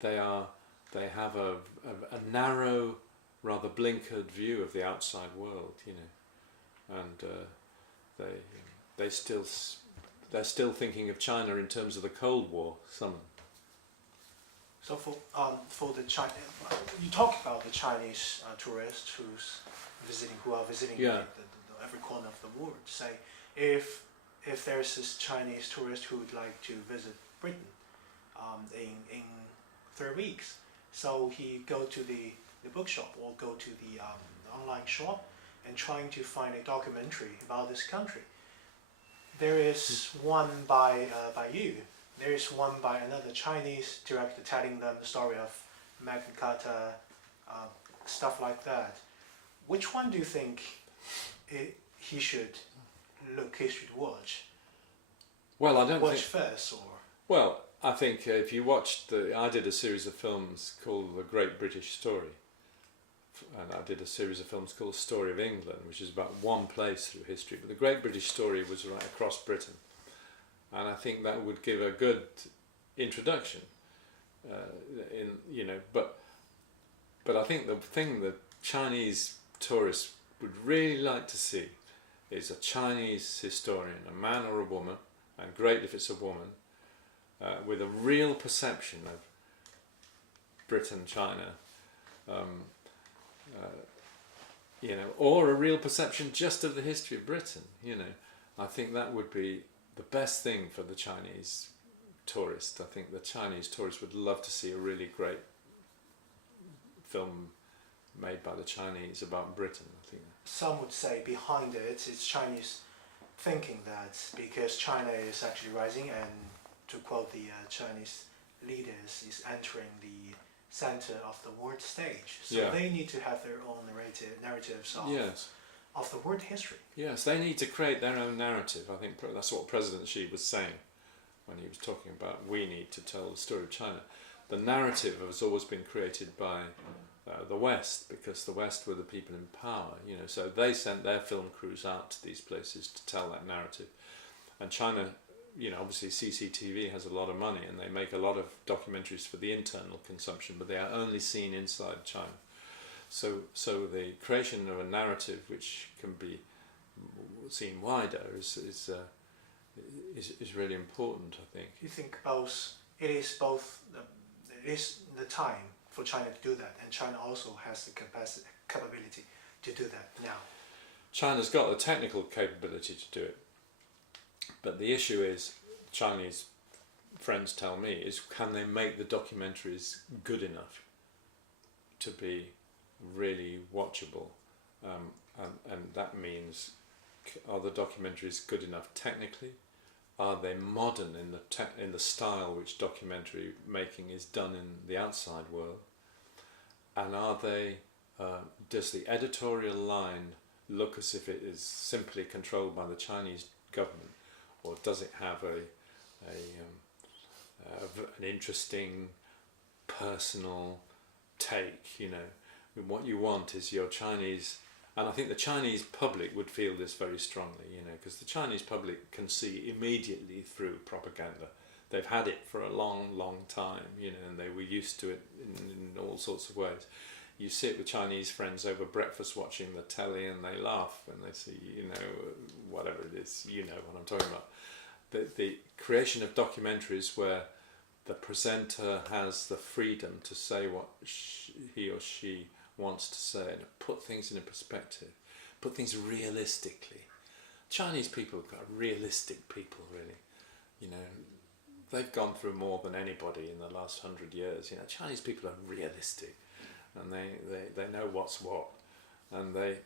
they are they have a narrow, rather blinkered view of the outside world, and they they still they're still thinking of China in terms of the Cold War. Some. So for the China, you talk about the Chinese tourists who are visiting Yeah. every corner of the world. Say, if there's this Chinese tourist who would like to visit Britain, in 3 weeks, so he go to the bookshop or go to the online shop and trying to find a documentary about this country. There is one by you. There is one by another Chinese director telling them the story of Magna Carta, stuff like that. Which one do you think he should watch? Well, I don't Watch think. first, or Well, I think if you watched I did a series of films called The Great British Story, and I did a series of films called Story of England, which is about one place through history. But The Great British Story was right across Britain, and I think that would give a good introduction. But I think the thing that Chinese tourists would really like to see is a Chinese historian, a man or a woman, and great if it's a woman, with a real perception of Britain, China, or a real perception just of the history of Britain. I think that would be the best thing for the Chinese tourist. I think the Chinese tourist would love to see a really great film made by the Chinese about Britain. I think. some would say behind it's Chinese thinking that because China is actually rising, and to quote the Chinese leaders, is entering the center of the world stage. So Yeah. they need to have their own narratives Yes. of the world history. Yes, they need to create their own narrative. I think that's what President Xi was saying when he was talking about we need to tell the story of China. The narrative has always been created by the West, because the West were the people in power, so they sent their film crews out to these places to tell that narrative. And China, obviously CCTV has a lot of money and they make a lot of documentaries for the internal consumption, but they are only seen inside China. So the creation of a narrative which can be seen wider is really important, I think. Do you think it is the time for China to do that, and China also has the capability to do that now? China's got the technical capability to do it, but the issue is, Chinese friends tell me, is can they make the documentaries good enough to be really watchable, and that means, are the documentaries good enough technically? Are they modern in the style which documentary making is done in the outside world? And are they? Does the editorial line look as if it is simply controlled by the Chinese government, or does it have an interesting personal take? What you want is your Chinese. And I think the Chinese public would feel this very strongly, because the Chinese public can see immediately through propaganda. They've had it for a long, long time, and they were used to it in all sorts of ways. You sit with Chinese friends over breakfast watching the telly and they laugh when they see, whatever it is, what I'm talking about. The creation of documentaries where the presenter has the freedom to say what he or she wants to say, and put things in a perspective, put things realistically. Chinese people are realistic people, really. They've gone through more than anybody in the last 100 years. Chinese people are realistic, and they know what's what, and they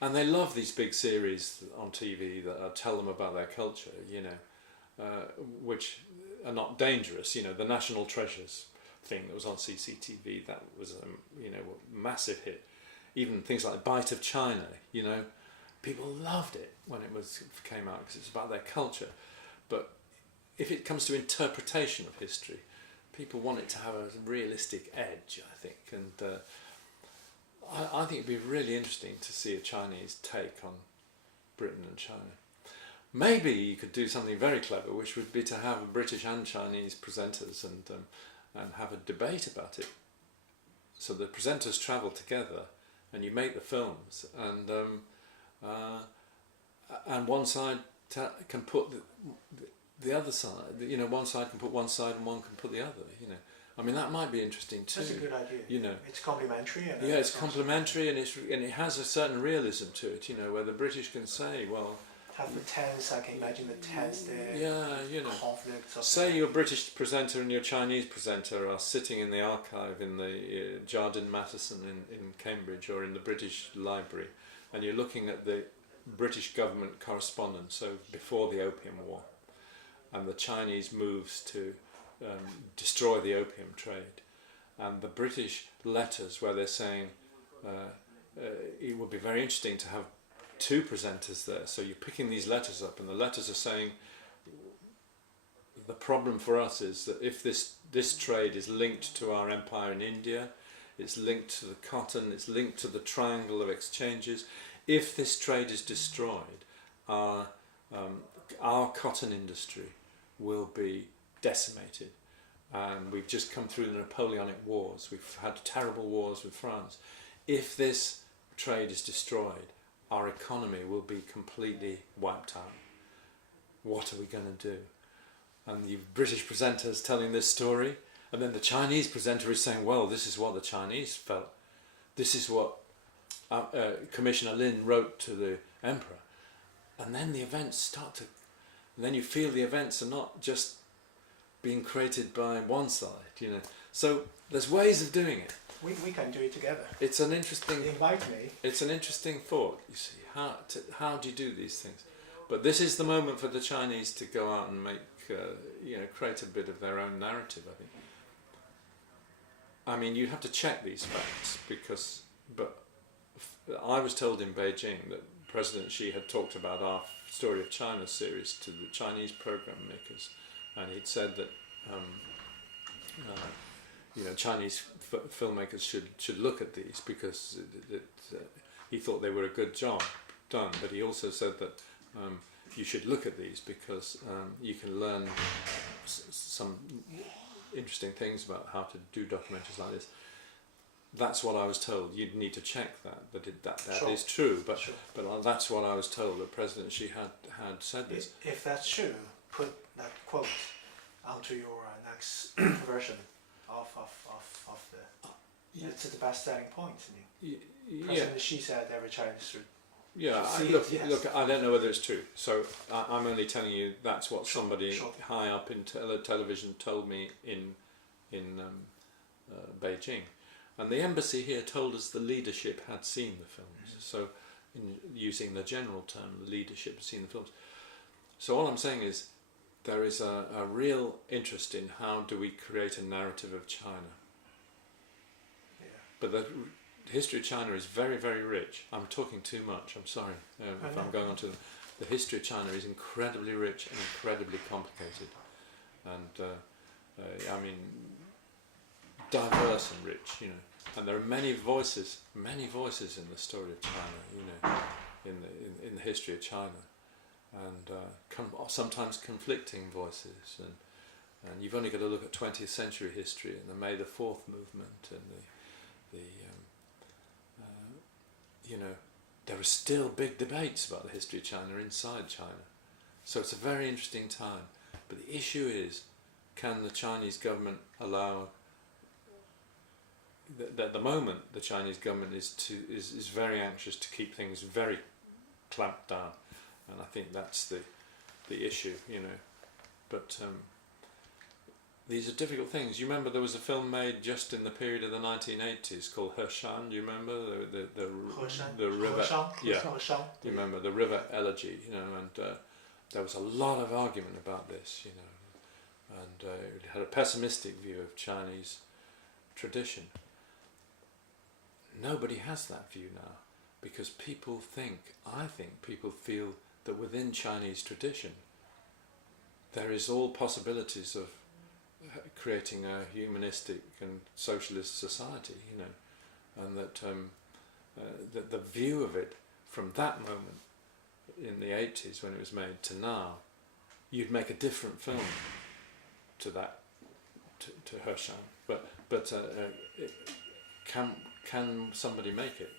love these big series on TV that tell them about their culture, which are not dangerous. The National Treasures thing that was on CCTV, that was a massive hit. Even things like Bite of China, people loved it when it came out, because it's about their culture. But if it comes to interpretation of history, people want it to have a realistic edge, I think. And I think it'd be really interesting to see a Chinese take on Britain and China. Maybe you could do something very clever, which would be to have British and Chinese presenters, and and have a debate about it. So the presenters travel together, and you make the films, and one side can put the other side. You know, one side can put one side, and one can put the other. You know, I mean, that might be interesting too. That's a good idea. You know, it's complementary. And yeah, it's complementary, and it has a certain realism to it. You know, where the British can say, well, have the tense. I can imagine the tense there. Yeah, you know. Conflicts. Say your British presenter and your Chinese presenter are sitting in the archive in the Jardine Matheson in Cambridge or in the British Library, and you're looking at the British government correspondence, so before the Opium War, and the Chinese moves to destroy the opium trade, and the British letters where they're saying it would be very interesting to have two presenters there. So you're picking these letters up, and the letters are saying the problem for us is that if this trade is linked to our empire in India, it's linked to the cotton, it's linked to the triangle of exchanges. If this trade is destroyed, our cotton industry will be decimated. And we've just come through the Napoleonic Wars. We've had terrible wars with France. If this trade is destroyed, our economy will be completely wiped out. What are we going to do? And the British presenter is telling this story, and then the Chinese presenter is saying, well, this is what the Chinese felt. This is what Commissioner Lin wrote to the emperor. And then the events start to... And then you feel the events are not just being created by one side, you know. So there's ways of doing it. We can do it together. It's an interesting... Invite me. It's an interesting thought, you see. How do you do these things? But this is the moment for the Chinese to go out and make, create a bit of their own narrative, I think. I mean, you have to check these facts but I was told in Beijing that President Xi had talked about our Story of China series to the Chinese program makers, and he'd said that Chinese filmmakers should look at these because he thought they were a good job done. But he also said that you should look at these because you can learn some interesting things about how to do documentaries like this. That's what I was told. You'd need to check that Sure. is true, but Sure. but that's what I was told. That President Xi had said this. If that's true, put that quote onto your next version of the. It's the best selling point. I mean, President Xi said every Chinese should. Yeah, Yes. look. I don't know whether it's true, so I'm only telling you that's what somebody high up in television told me in Beijing, and the embassy here told us the leadership had seen the films. So, using the general term, the leadership had seen the films. So all I'm saying is, there is a real interest in how do we create a narrative of China. Yeah. But the history of China is very, very rich. I'm talking too much, I'm sorry if I'm going on to the history of China is incredibly rich and incredibly complicated, and I mean diverse and rich, you know, and there are many voices in the story of China, you know, in the history of China, and sometimes conflicting voices, and you've only got to look at 20th century history and the May the 4th movement and there are still big debates about the history of China inside China. So it's a very interesting time. But the issue is, can the Chinese government allow... At the moment, the Chinese government is very anxious to keep things very clamped down. And I think that's the issue, you know. But... these are difficult things. You remember there was a film made just in the period of the 1980s called Heshan. Do you remember the river? Yeah. You remember the river elegy? You know, and there was a lot of argument about this. You know, and it had a pessimistic view of Chinese tradition. Nobody has that view now because I think people feel that within Chinese tradition there is all possibilities of creating a humanistic and socialist society, you know, and that the view of it from that moment in the 80s when it was made to now, you'd make a different film to that to Hershan, but can somebody make it?